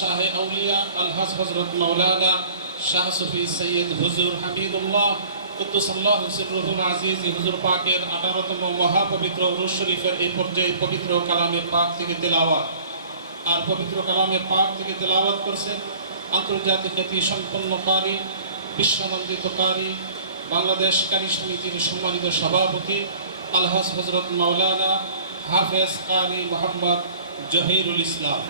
শাহ আউলিয়া আলহাজ হযরত মাওলানা শাহ সুফি সৈয়দ হুজুর হামিদুল্লাহ কুদ্দুসাল্লাহু সিররুহুল আজিজ হুজুর পাকের 18তম মহাপবিত্র উরুস শরীফের এই পর্যায়ে পবিত্র কালামে পাক থেকে তেলাওয়াত। আর পবিত্র কালামে পাক থেকে তেলাওয়াত করছেন আন্তর্জাতিক খ্যাতি সম্পন্ন কারি, বিশ্বনন্দিত কারি, বাংলাদেশ কারি সমিতির সম্মানিত সভাপতি আলহাজ হযরত মাওলানা হাফেজ কারি মোহাম্মদ জহিরুল ইসলাম।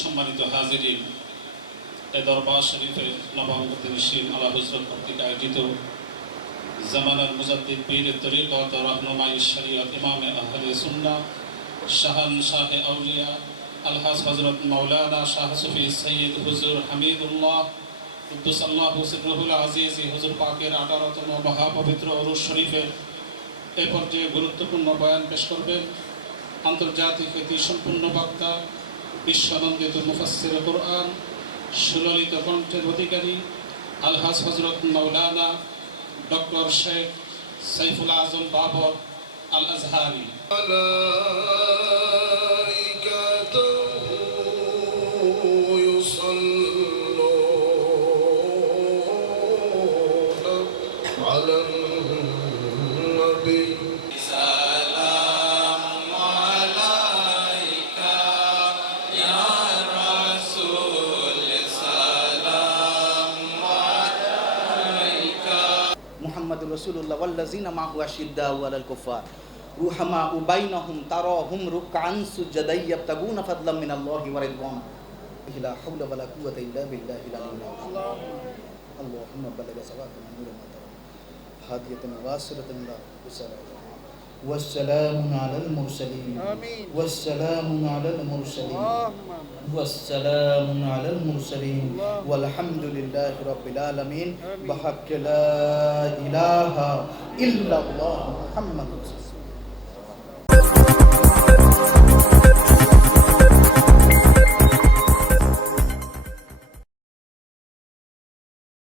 সম্মানিত হাজিরিন, এ দরবার শরীফের নবাবগঞ্জের নিশিন আলা হযরত কর্তৃক আয়োজিত জামানার মুজাদ্দিদ পীর তরিকত রহনুমাই শরীয়ত ইমামে আহলে সুন্নাহ শাহান শাহ আউলিয়া আলহাজ হযরত মাওলানা শাহ সুফি সৈয়দ হুজুর হামিদুল্লাহ কুদ্দুসাল্লাহু সিররুহুল আজিজ হুজুর পাকের 18তম মহাপবিত্র উরুস শরীফের এ পর্যায়ে গুরুত্বপূর্ণ বয়ান পেশ করবেন আন্তর্জাতিক খ্যাতি সম্পন্ন বক্তা, বিশ্বনন্দিত মুফাসসির কুরআন, সুললিত কণ্ঠের অধিকারী আলহাজ হযরত মাওলানা ডক্টর শেখ সাইফুল আজম বাবর আল আজহারি। মুহাম্মাদুর রাসূলুল্লাহ ওয়াল্লাযিনা মাহু আশিদ্দাউ আলাল কুফার রুহামাউ বাইনাহুম তারাহুম রুকআন সুজদান ইয়াবতাগুনা ফাদলাম মিনাল্লাহি ওয়া রিদওয়ান লা হাওলা ওয়ালা কুওয়াতা ইল্লা বিল্লাহিল আলিয়্যিল আযীম। আল্লাহুম্মা বাল্লিগ সাওয়াতানা নূরা মা তারা হাদিয়াতান ওয়াসিলাতান লা উসালা والسلام على المرسلين والسلام على المرسلين والسلام على المرسلين والحمد لله رب العالمين بحق لا إله إلا الله محمد رسول الله।